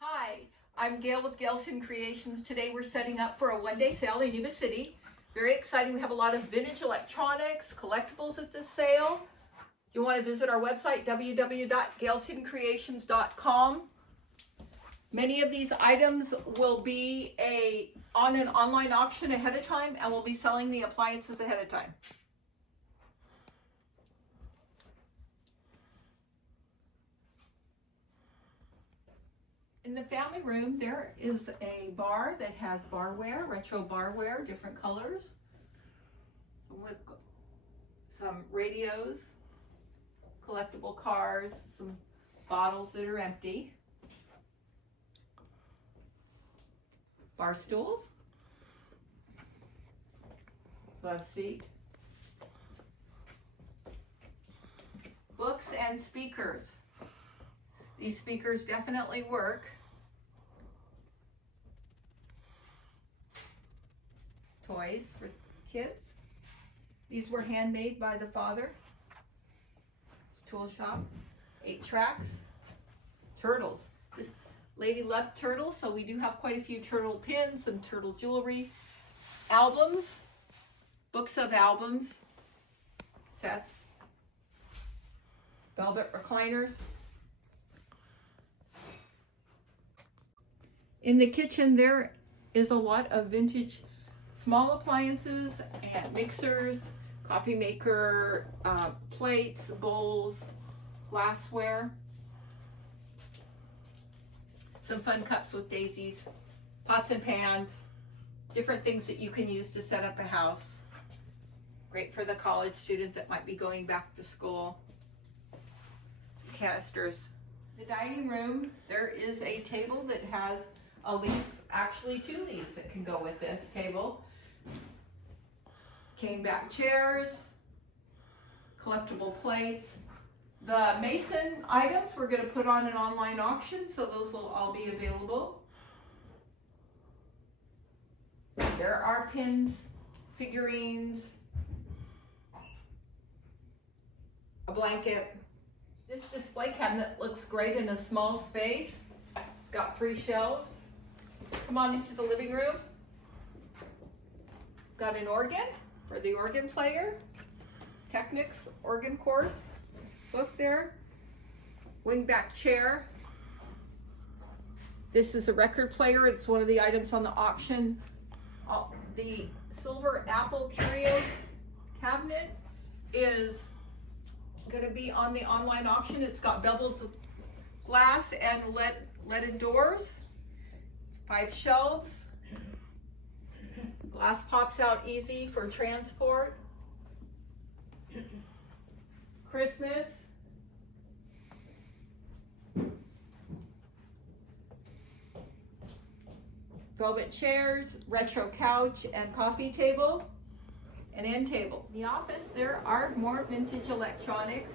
Hi, I'm Gail with Gail's Hidden Creations. Today we're setting up for a one-day sale in Yuba City. Very exciting. We have a lot of vintage electronics, collectibles at this sale. You want to visit our website, www.gailshiddencreations.com. Many of these items will be on an online auction ahead of time, and we'll be selling the appliances ahead of time. In the family room, there is a bar that has barware, retro barware, different colors, with some radios, collectible cars, some bottles that are empty, bar stools, love seat, books and speakers. These speakers definitely work. Toys for kids. These were handmade by the father. Tool shop. 8 tracks. Turtles. This lady loved turtles, so we do have quite a few turtle pins, some turtle jewelry. Albums. Books of albums. Sets. Velvet recliners. In the kitchen, there is a lot of vintage small appliances and mixers, coffee maker, plates, bowls, glassware. Some fun cups with daisies, pots and pans, different things that you can use to set up a house. Great for the college student that might be going back to school. Some canisters. The dining room, there is a table that has a leaf, actually 2 leaves that can go with this table. Cane back chairs, collectible plates. The Mason items we're going to put on an online auction, so those will all be available. There are pins, figurines, a blanket. This display cabinet looks great in a small space. It's got 3 shelves. Come on into the living room. Got an organ for the organ player. Technics organ course book there. Wingback chair. This is a record player. It's one of the items on the auction. The silver apple curio cabinet is going to be on the online auction. It's got beveled glass and leaded doors. 5 shelves. Glass pops out easy for transport. Christmas. Velvet chairs, retro couch and coffee table, and end table. In the office, there are more vintage electronics.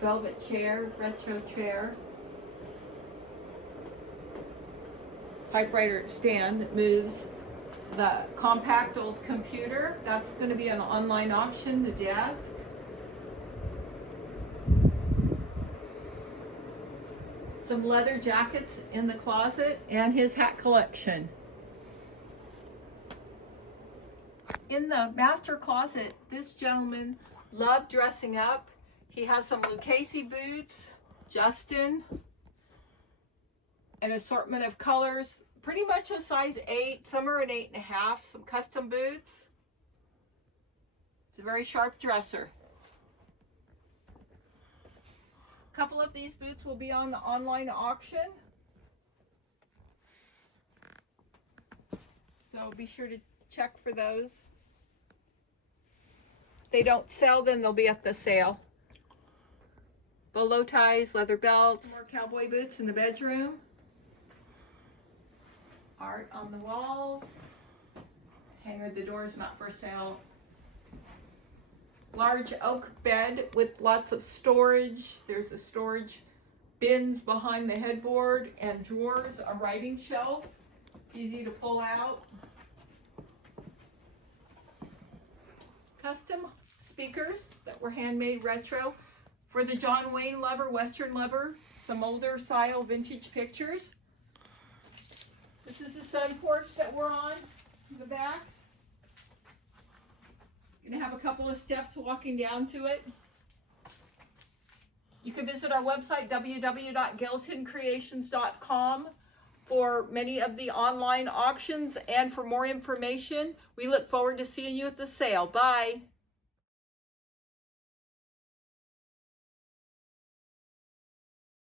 Velvet chair, retro chair. Typewriter stand that moves. The compact old computer, that's going to be an online auction, the desk. Some leather jackets in the closet and his hat collection. In the master closet, this gentleman loved dressing up. He has some Lucchese boots, Justin, an assortment of colors, pretty much a size 8, some are an 8.5, some custom boots. It's a very sharp dresser. A couple of these boots will be on the online auction. So be sure to check for those. If they don't sell, then they'll be at the sale. Bolo ties, leather belts, more cowboy boots in the bedroom. Art on the walls. Hanger, the door's not for sale. Large oak bed with lots of storage. There's a storage bins behind the headboard and drawers, a writing shelf, easy to pull out. Custom speakers that were handmade retro. For the John Wayne lover, Western lover, some older style vintage pictures. This is the sun porch that we're on in the back. You're gonna have a couple of steps walking down to it. You can visit our website, www.geltoncreations.com, for many of the online options and for more information. We look forward to seeing you at the sale. Bye.